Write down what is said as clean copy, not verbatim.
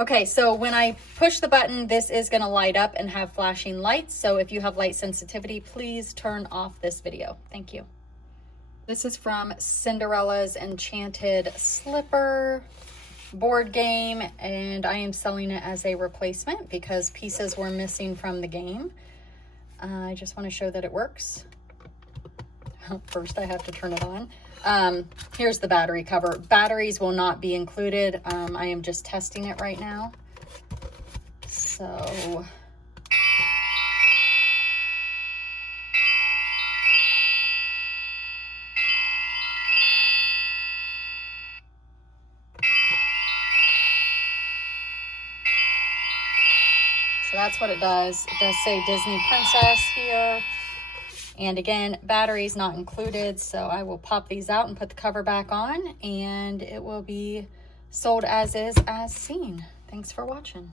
Okay, so when I push the button, this is going to light up and have flashing lights. So if you have light sensitivity, please turn off this video. Thank you. This is from Cinderellas Enchanted slipper board game, and I am selling it as a replacement because pieces were missing from the game. I just want to show that it works. First, I have to turn it on. Here's the battery cover. Batteries will not be included. I am just testing it right now. So that's what it does. It does say Disney Princess here. And again, batteries not included. So I will pop these out and put the cover back on, and it will be sold as is, as seen. Thanks for watching.